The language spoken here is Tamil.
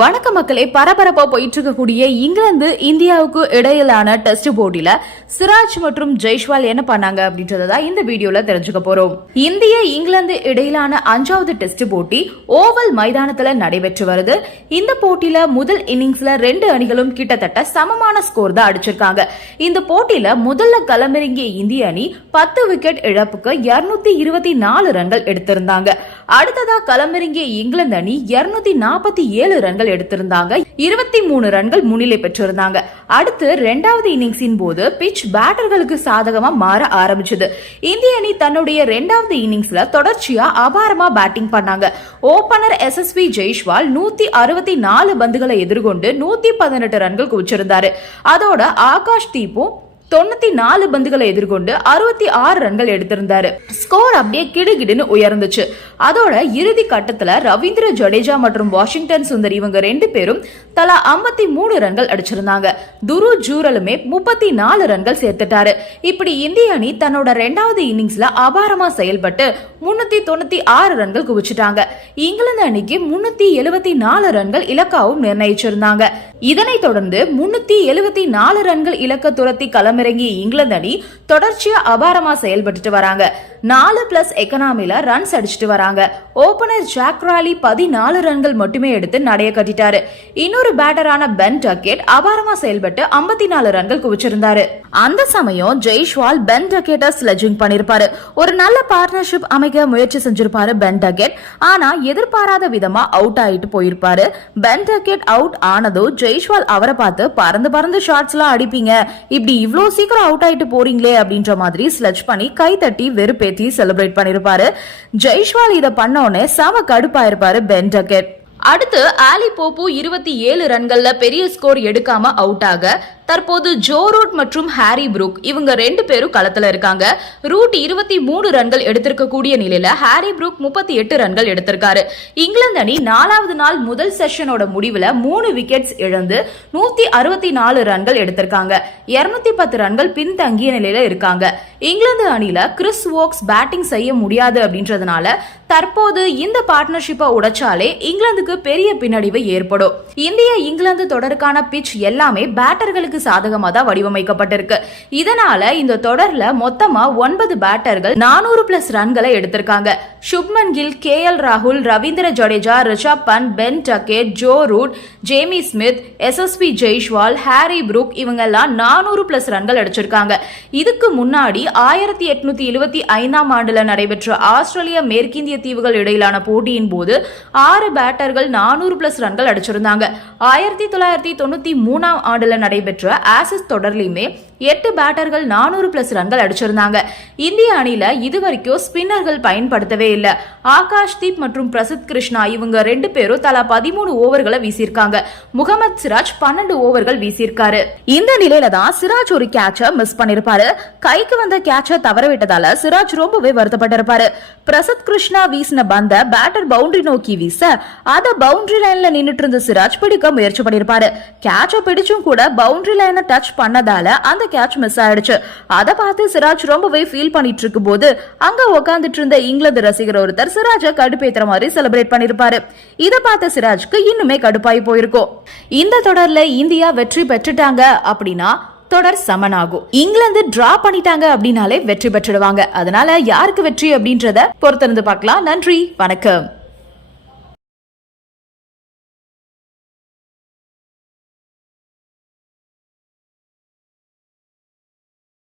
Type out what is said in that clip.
வணக்க மக்களே பரபரப்பா போயிட்டு இருக்கக்கூடிய இங்கிலாந்து இந்தியாவுக்கு இடையிலான டெஸ்ட் போட்டியில சிராஜ் மற்றும் ஜெய்ஷ்வால் என்ன பண்ணாங்க அப்படின்றத இந்த வீடியோல தெரிஞ்சுக்க போறோம். இந்திய இங்கிலாந்து இடையிலான அஞ்சாவது டெஸ்ட் போட்டி ஓவல் மைதானத்துல நடைபெற்று வருது. இந்த போட்டியில முதல் இன்னிங்ஸ்ல ரெண்டு அணிகளும் கிட்டத்தட்ட சமமான ஸ்கோர் தான் அடிச்சிருக்காங்க. இந்த போட்டியில முதல்ல களமிறங்கிய இந்திய அணி பத்து விக்கெட் இழப்புக்கு இருநூத்தி இருபத்தி நாலு ரன்கள் எடுத்திருந்தாங்க. அடுத்ததா களமிறங்கிய இங்கிலாந்து அணி இருநூத்தி நாற்பத்தி ஏழு ரன்கள் ரன்கள் எடுத்திருந்தாங்க. இருபத்தி மூணு ரன்கள் முன்னிலை பெற்றிருந்தாங்க. அடுத்து ரெண்டாவது இன்னிங்ஸின் போது பிச் பேட்டர்களுக்கு சாதகமா மாற ஆரம்பிச்சது. இந்திய அணி தன்னுடைய ரெண்டாவது இன்னிங்ஸ்ல தொடர்ச்சியா அபாரமா பேட்டிங் பண்ணாங்க. ஓபனர் எஸ் எஸ் எஸ்எஸ்வி ஜெய்ஷ்வால் நூத்தி அறுபத்தி நாலு பந்துகளை எதிர்கொண்டு நூத்தி பதினெட்டு ரன்கள் குவிச்சிருந்தாரு. அதோட ஆகாஷ் தீப்பும் தொண்ணூத்தி நாலு பந்துகளை எதிர்கொண்டு அறுபத்தி ஆறு ரன்கள் எடுத்திருந்தாரு. ஸ்கோர் அப்படியே கிடுகிடுன்னு உயர்ந்துச்சு. அதோட இறுதி கட்டத்துல ரவீந்திர ஜடேஜா மற்றும் வாஷிங்டன் சுந்தர் இவங்க ரெண்டு பேரும் தலா ஐம்பத்தி மூணு ரன்கள் அடிச்சிருந்தாங்க. துரு ஜூரலுமே முப்பத்தி நாலு ரன்கள் சேர்த்துட்டாரு. இப்படி இந்திய அணி தன்னோட ரெண்டாவது இன்னிங்ஸ்ல அபாரமா செயல்பட்டு முன்னூத்தி தொண்ணூத்தி ஆறு ரன்கள் குவிச்சிட்டாங்க. இங்கிலாந்து அணிக்கு முன்னூத்தி எழுபத்தி நாலு ரன்கள் இலக்காவும் நிர்ணயிச்சிருந்தாங்க. இதனைத் தொடர்ந்து முன்னூத்தி எழுபத்தி நாலு ரன்கள் இலக்க துரத்தி களமிறங்கிய இங்கிலாந்து அணி தொடர்ச்சியா அபாரமா செயல்பட்டு வராங்க. நாலு பிளஸ் எக்கனாமில ரன்ஸ் அடிச்சிட்டு வராங்க. ஓபனர் ஜாக் ராலி பதினாலு ரன்கள் மட்டுமே எடுத்து நடைய கட்டிட்டாரு. இன்னொரு பேட்டரான பென் டக்கெட் அபாரமா செயல்பட்டு ஐம்பத்தி நாலு ரன்கள் குவிச்சிருந்தாரு. அந்த சமயம் ஜெய்ஷ்வால் பென் டக்கெட்டை ஸ்லெஜிங் பண்ணிருப்பாரு. ஒரு நல்ல பார்ட்னர்ஷிப் அமைக்க முயற்சி செஞ்சிருப்பாரு பென் டக்கெட் ஆனா எதிர்பாராத விதமா அவுட் ஆயிட்டு போயிருப்பாரு. பென் டக்கெட் அவுட் ஆனதும் ஜெய்ஷ்வால் அவரை பார்த்து பறந்து பறந்து ஷார்ட்ஸ் எல்லாம் அடிப்பீங்க. இப்படி இவ்வளோ சீக்கிரம் அவுட் ஆயிட்டு போறீங்களே அப்படின்ற மாதிரி ஸ்லெஜ் பண்ணி கை தட்டி வெறுப்பேத்தி செலிப்ரேட் பண்ணிருப்பாரு. ஜெய்ஷ்வால் இதை பண்ண உடனே செம கடுப்பாயிருப்பாரு பென் டக்கெட் அடுத்து ஆலி போப்பு இருபத்தி ஏழு ரன்கள்ல பெரிய ஸ்கோர் எடுக்காம அவுட் ஆக தற்போது ஜோ ரூட் மற்றும் ஹாரி புரூக் இவங்க ரெண்டு பேரும் களத்துல இருக்காங்க. ரூட் இருபத்தி மூணு ரன்கள் எடுத்திருக்கக்கூடிய நிலையில ஹாரி புரூக் முப்பத்தி எட்டு ரன்கள் எடுத்திருக்காரு. இங்கிலாந்து அணி நாலாவது நாள் முதல் செஷனோட முடிவுல மூணு விக்கெட்ஸ் இழந்து நூத்தி அறுபத்தி நாலு ரன்கள் எடுத்திருக்காங்க. இருநூத்தி பத்து ரன்கள் பின்தங்கிய நிலையில இருக்காங்க. இங்கிலாந்து அணியில கிறிஸ் வோக்ஸ் பேட்டிங் செய்ய முடியாது அப்படின்றதுனால தற்போது இந்த பார்ட்னர்ஷிப்பை உடைச்சாலே இங்கிலாந்துக்கு பெரிய பின்னடைவு ஏற்படும். இந்திய இங்கிலாந்து தொடருக்கான பிச் எல்லாமே பேட்டர்களுக்கு சாதகமாக தான் வடிவமைக்கப்பட்டிருக்கு. இதனால இந்த தொடர்ல மொத்தமா ஒன்பது பேட்டர்கள் நானூறு பிளஸ் ரன்களை எடுத்திருக்காங்க. சுப்மன் கில் கே எல் ராகுல் Ravindra Jadeja Rishabh Pant Ben Duckett Joe Root Jamie Smith SSP Jaiswal Harry Brook இவங்க எல்லாம் நானூறு பிளஸ் ரன்கள் அடிச்சிருக்காங்க. இதுக்கு முன்னாடி ஆயிரத்தி எட்நூத்தி எழுபத்தி ஐந்தாம் ஆண்டுல நடைபெற்ற ஆஸ்திரேலிய மேற்கிந்திய தீவுகள் இடையிலான போட்டியின் போது ஆறு பேட்டர்கள் நானூறு பிளஸ் ரன்கள் அடிச்சிருந்தாங்க. ஆயிரத்தி தொள்ளாயிரத்தி தொண்ணூத்தி மூணாம் ஆண்டுல நடைபெற்ற ஆசிஸ் தொடர்லையுமே எட்டு பேட்டர்கள் நானூறு பிளஸ் ரன்கள் அடிச்சிருந்தாங்க. இந்திய அணியில இதுவரைக்கும் ஸ்பின்னர்கள் பயன்படுத்தவே இல்ல. ஆகாஷ் தீப் மற்றும் பிரசித் கிருஷ்ணா இவங்க ரெண்டு பேரும் தலா பதிமூணு ஓவர்களை வீசியிருக்காங்க. முகமது சிராஜ் பன்னெண்டு ஓவர்கள் வீசியிருக்காரு. இந்த நிலையில தான் சிராஜ் ஒரு கேட்ச மிஸ் பண்ணிருப்பாரு. கைக்கு வந்த கேட்ச தவற விட்டதால சிராஜ் ரொம்பவே வருத்தப்பட்டிருப்பாரு. பிரசித் கிருஷ்ணா வீசின பந்த பேட்டர் பவுண்டரி நோக்கி வீச அத பவுண்டரி லைன்ல நின்னுட்டு இருந்த சிராஜ் பிடிக்க முயற்சி பண்ணிருப்பாரு. கேட்ச பிடிச்சும் கூட பவுண்டரி பவுண்டரி லைனை டச் பண்ணதால அந்த கேட்ச் மிஸ் ஆயிடுச்சு. அதை பார்த்து சிராஜ் ரொம்பவே ஃபீல் பண்ணிட்டு இருக்கும் போது அங்க உட்காந்துட்டு இருந்த இங்கிலாந்து ரசிகர் ஒருத்தர் சிராஜ கடுப்பேத்துற மாதிரி செலிப்ரேட் பண்ணிருப்பாரு. இதை பார்த்த சிராஜ்க்கு இன்னுமே கடுப்பாய் போயிருக்கும். இந்த தொடர்ல இந்தியா வெற்றி பெற்றுட்டாங்க அப்படின்னா தொடர் சமனாகும். இங்கிலாந்து டிரா பண்ணிட்டாங்க அப்படின்னாலே வெற்றி பெற்றுடுவாங்க. அதனால யாருக்கு வெற்றி அப்படின்றத பொறுத்திருந்து பார்க்கலாம். நன்றி வணக்கம்.